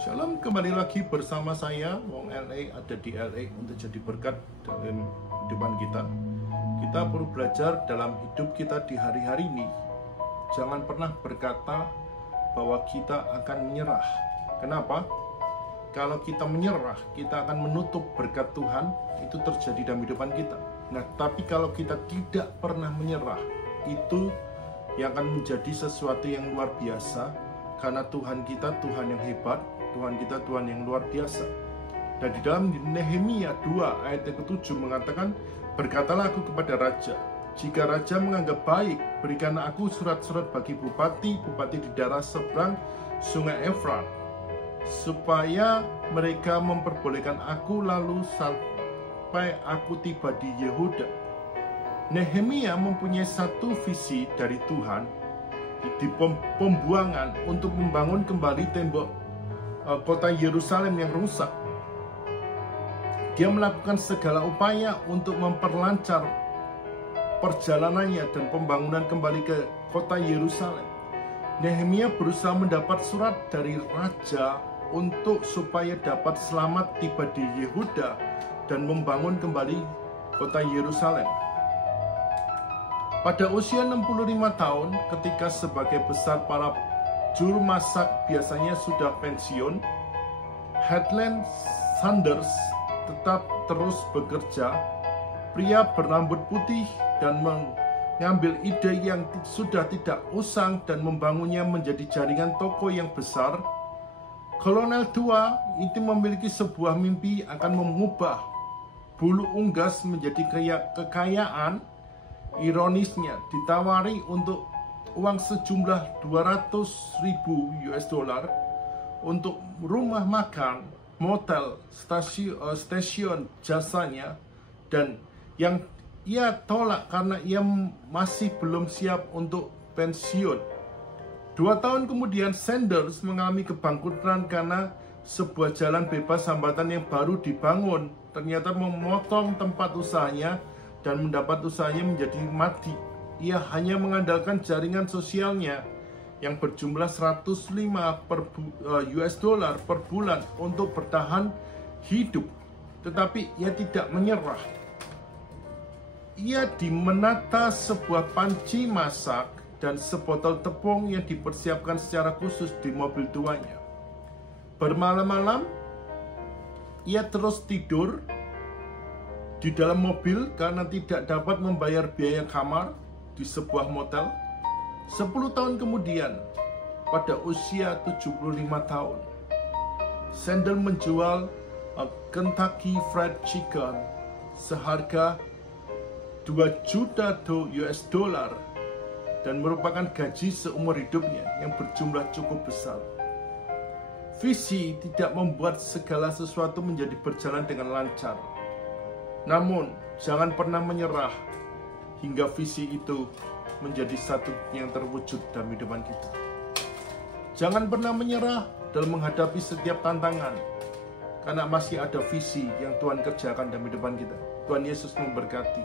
Shalom, kembali lagi bersama saya Wong LA, ada di LA untuk jadi berkat dalam kehidupan kita. Kita perlu belajar dalam hidup kita di hari-hari ini. Jangan pernah berkata bahwa kita akan menyerah. Kenapa? Kalau kita menyerah, kita akan menutup berkat Tuhan. Itu terjadi dalam kehidupan kita. Nah, tapi kalau kita tidak pernah menyerah, itu yang akan menjadi sesuatu yang luar biasa. Karena Tuhan kita Tuhan yang hebat, Tuhan kita Tuhan yang luar biasa. Dan di dalam Nehemia 2 ayat yang ke-7 mengatakan, berkatalah aku kepada raja, jika raja menganggap baik, berikanlah aku surat-surat bagi bupati di daerah seberang sungai Efrat, supaya mereka memperbolehkan aku lalu sampai aku tiba di Yehuda. Nehemia mempunyai satu visi dari Tuhan di pembuangan untuk membangun kembali tembok kota Yerusalem yang rusak. Dia melakukan segala upaya untuk memperlancar perjalanannya dan pembangunan kembali ke kota Yerusalem. Nehemia berusaha mendapat surat dari raja untuk supaya dapat selamat tiba di Yehuda dan membangun kembali kota Yerusalem. Pada usia 65 tahun, ketika sebagai besar para juru masak biasanya sudah pensiun, Headland Sanders tetap terus bekerja. Pria berambut putih dan mengambil ide yang sudah tidak usang dan membangunnya menjadi jaringan toko yang besar. Kolonel tua itu memiliki sebuah mimpi akan mengubah bulu unggas menjadi kekayaan. Ironisnya, ditawari untuk uang sejumlah 200.000 US dollar untuk rumah makan, motel, stasiun jasanya, dan yang ia tolak karena ia masih belum siap untuk pensiun. 2 tahun kemudian, Sanders mengalami kebangkrutan karena sebuah jalan bebas hambatan yang baru dibangun ternyata memotong tempat usahanya dan mendapat usahanya menjadi mati. Ia hanya mengandalkan jaringan sosialnya yang berjumlah 105 US dollar per bulan untuk bertahan hidup. Tetapi ia tidak menyerah. Ia menata sebuah panci masak dan sebotol tepung yang dipersiapkan secara khusus di mobil tuanya. Bermalam-malam, ia terus tidur di dalam mobil karena tidak dapat membayar biaya kamar di sebuah motel. 10 tahun kemudian, pada usia 75 tahun, Sanders menjual Kentucky Fried Chicken seharga 2 juta US dollar dan merupakan gaji seumur hidupnya yang berjumlah cukup besar. Visi tidak membuat segala sesuatu menjadi berjalan dengan lancar. Namun, jangan pernah menyerah hingga visi itu menjadi satu yang terwujud dalam kehidupan kita. Jangan pernah menyerah dalam menghadapi setiap tantangan, karena masih ada visi yang Tuhan kerjakan dalam kehidupan kita. Tuhan Yesus memberkati.